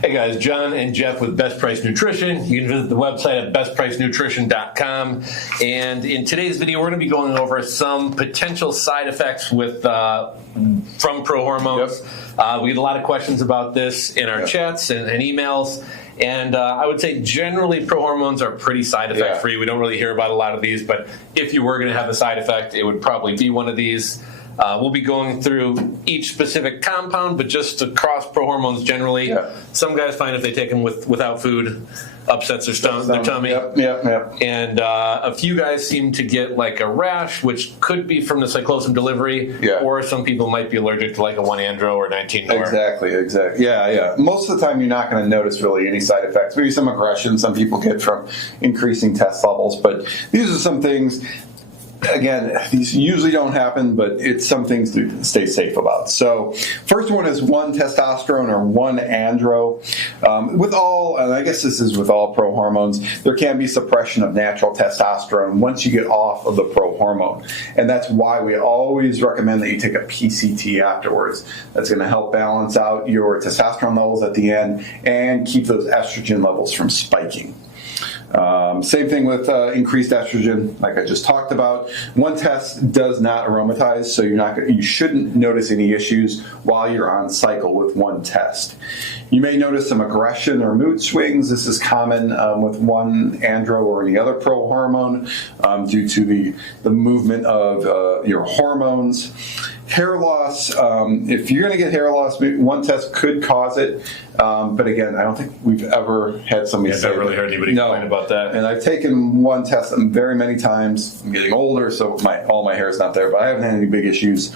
Hey guys, John and Jeff with Best Price Nutrition. You can visit the website at BestPriceNutrition.com. And in today's video, we're going to be going over some potential side effects with from Prohormones. Yep. We get a lot of questions about this in our chats and emails. And I would say generally Prohormones are pretty side effect free. We don't really hear about a lot of these, but if you were going to have a side effect, it would probably be one of these. We'll be going through each specific compound, but just across Prohormones generally. Some guys find if they take them without food, upsets their tummy. And a few guys seem to get like a rash, which could be from the cyclosum delivery, or some people might be allergic to like a One-andro or 19-nor. Exactly. Yeah. Most of the time, you're not going to notice really any side effects. Maybe some aggression some people get from increasing test levels, but these are some things. Again, these usually don't happen, but it's some things to stay safe about. So first one is 1-testosterone or 1-andro. With all, and I guess this is with all prohormones, there can be suppression of natural testosterone once you get off of the prohormone. And that's why we always recommend that you take a PCT afterwards. That's going to help balance out your testosterone levels at the end and keep those estrogen levels from spiking. Same thing with increased estrogen, like I just talked about. One test does not aromatize, so you shouldn't notice any issues while you're on cycle with one test. You may notice some aggression or mood swings. This is common with 1-andro or any other prohormone due to the movement of your hormones. Hair loss, if you're going to get hair loss, one test could cause it. But again, I don't think we've ever had somebody say I've never really heard anybody complain about that. And I've taken one test very many times. I'm getting older, so all my hair is not there, but I haven't had any big issues.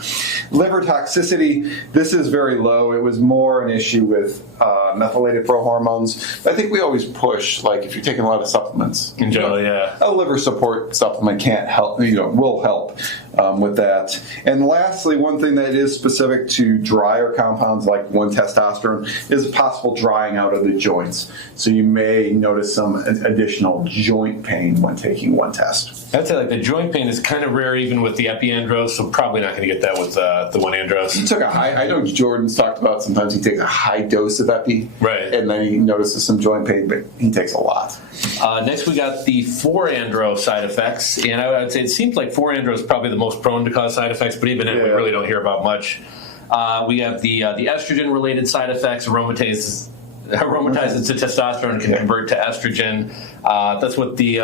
Liver toxicity, this is very low. It was more an issue with methylated prohormones. I think we always push, like if you're taking a lot of supplements. In general, a liver support supplement can't help, will help with that. And lastly, one thing that is specific to drier compounds like 1-testosterone is possible drying out of the joints. So you may notice some additional joint pain when taking one test. I'd say like the joint pain is kind of rare even with the Epi-andro, so probably not going to get that with the One-andros. He took I know Jordan's talked about sometimes he takes a high dose of Epi, and then he notices some joint pain, but he takes a lot. Next we got the Four-andro side effects, and I would say it seems like Four-andro is probably the most prone to cause side effects, but even then we really don't hear about much. We have the estrogen-related side effects, aromatizes to testosterone and can convert to estrogen. That's what the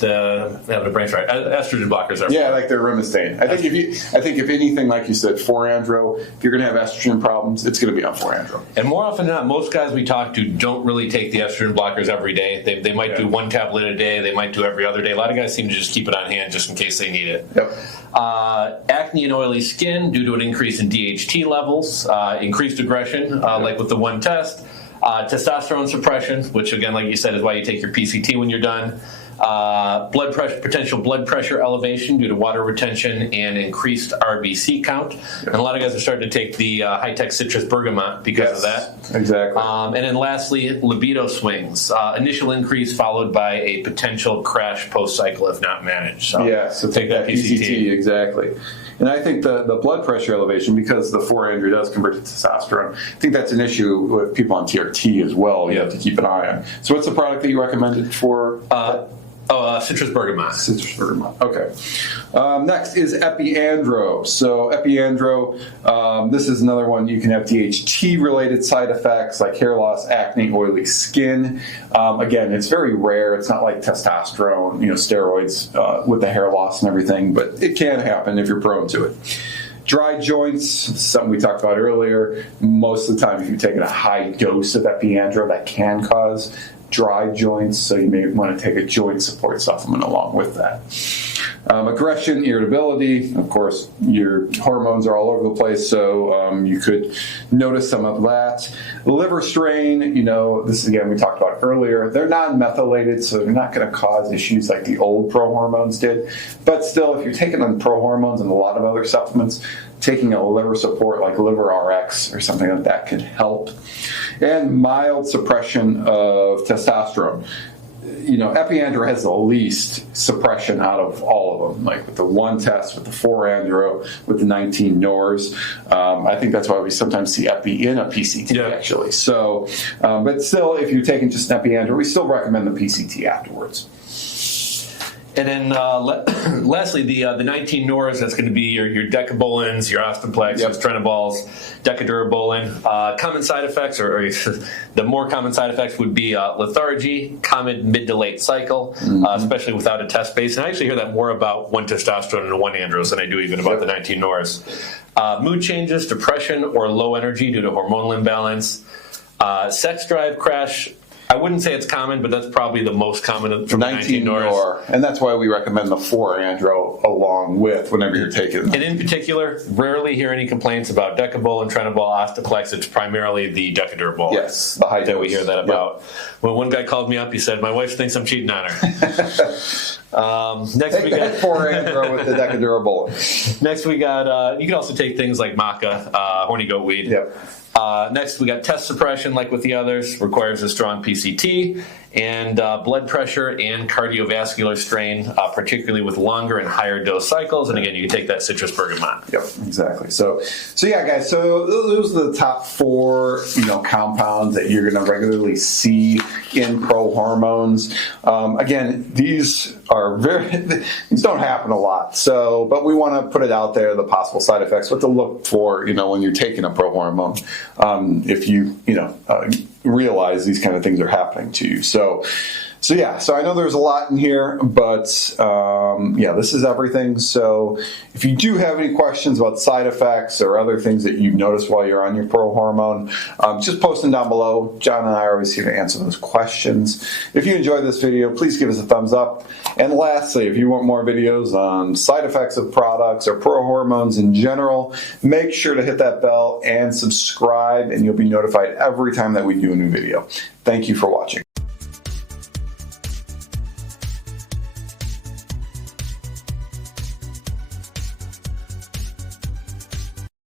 estrogen blockers are. Yeah, like the aromatase. I think if anything, like you said, 4-andro, if you're going to have estrogen problems, it's going to be on 4-andro. And more often than not, most guys we talk to don't really take the estrogen blockers every day. They might do one tablet a day. They might do every other day. A lot of guys seem to just keep it on hand just in case they need it. Acne and oily skin due to an increase in DHT levels, increased aggression, like with the one test. Testosterone suppression, which again, like you said, is why you take your PCT when you're done. Potential blood pressure elevation due to water retention and increased RBC count. And a lot of guys are starting to take the high-tech citrus bergamot because of that. Exactly. And then lastly, libido swings. Initial increase followed by a potential crash post-cycle if not managed. So take that PCT. Exactly. And I think the blood pressure elevation, because the 4-andro does convert to testosterone, I think that's an issue with people on TRT as well. You have to keep an eye on. So what's the product that you recommended for? Citrus bergamot. Citrus bergamot. Okay. Next is Epi-andro. So Epi-andro, this is another one. You can have DHT-related side effects like hair loss, acne, oily skin. Again, it's very rare. It's not like testosterone, steroids with the hair loss and everything, but it can happen if you're prone to it. Dry joints, something we talked about earlier. Most of the time, if you're taking a high dose of Epi-andro, that can cause dry joints, so you may want to take a joint support supplement along with that. Aggression, irritability, of course, your hormones are all over the place, so you could notice some of that. Liver strain, this is again we talked about earlier, they're non-methylated, so they're not going to cause issues like the old prohormones did. But still, if you're taking on prohormones and a lot of other supplements, taking a liver support like Liver RX or something like that could help. And mild suppression of testosterone. Epi-andro has the least suppression out of all of them, like with the one test, with the Four-andro, with the 19 NORs. I think that's why we sometimes see Epi in a PCT, actually. So, but still, if you're taking just an Epi-andro, we still recommend the PCT afterwards. And then lastly, the 19 NORs, that's going to be your decabolins, your ostaplex, your strenobols, decadurabolin. Common side effects, or the more common side effects would be lethargy, common mid to late cycle, especially without a test base. And I actually hear that more about 1-testosterone and 1-andros than I do even about the 19 NORs. Mood changes, depression, or low energy due to hormonal imbalance. Sex drive crash. I wouldn't say it's common, but that's probably the most common from 19 NORs. And that's why we recommend the Four-andro along with whenever you're taking them. And in particular, rarely hear any complaints about decabolin, trenibol, ostaplex. It's primarily the decadurabolin. Yes, the high that we hear that about. When one guy called me up, he said, "My wife thinks I'm cheating on her." Next we got Four-andro with the decadurabolin. Next we got, you can also take things like maca, horny goat weed. Yep. Next, we got test suppression, like with the others, requires a strong PCT, and blood pressure and cardiovascular strain, particularly with longer and higher dose cycles. And again, you can take that citrus bergamot. Yep, exactly. So yeah, guys. So those are the top 4, compounds that you're going to regularly see in Prohormones. Again, these don't happen a lot. So, but we want to put it out there, the possible side effects, what to look for, when you're taking a Prohormone. If you realize these kind of things are happening to you. So I know there's a lot in here, but this is everything. So if you do have any questions about side effects or other things that you've noticed while you're on your Prohormone, just post them down below. John and I are always here to answer those questions. If you enjoyed this video, please give us a thumbs up. And lastly, if you want more videos on side effects of products or Prohormones in general, make sure to hit that bell and subscribe, and you'll be notified every time that we do a new video. Thank you for watching.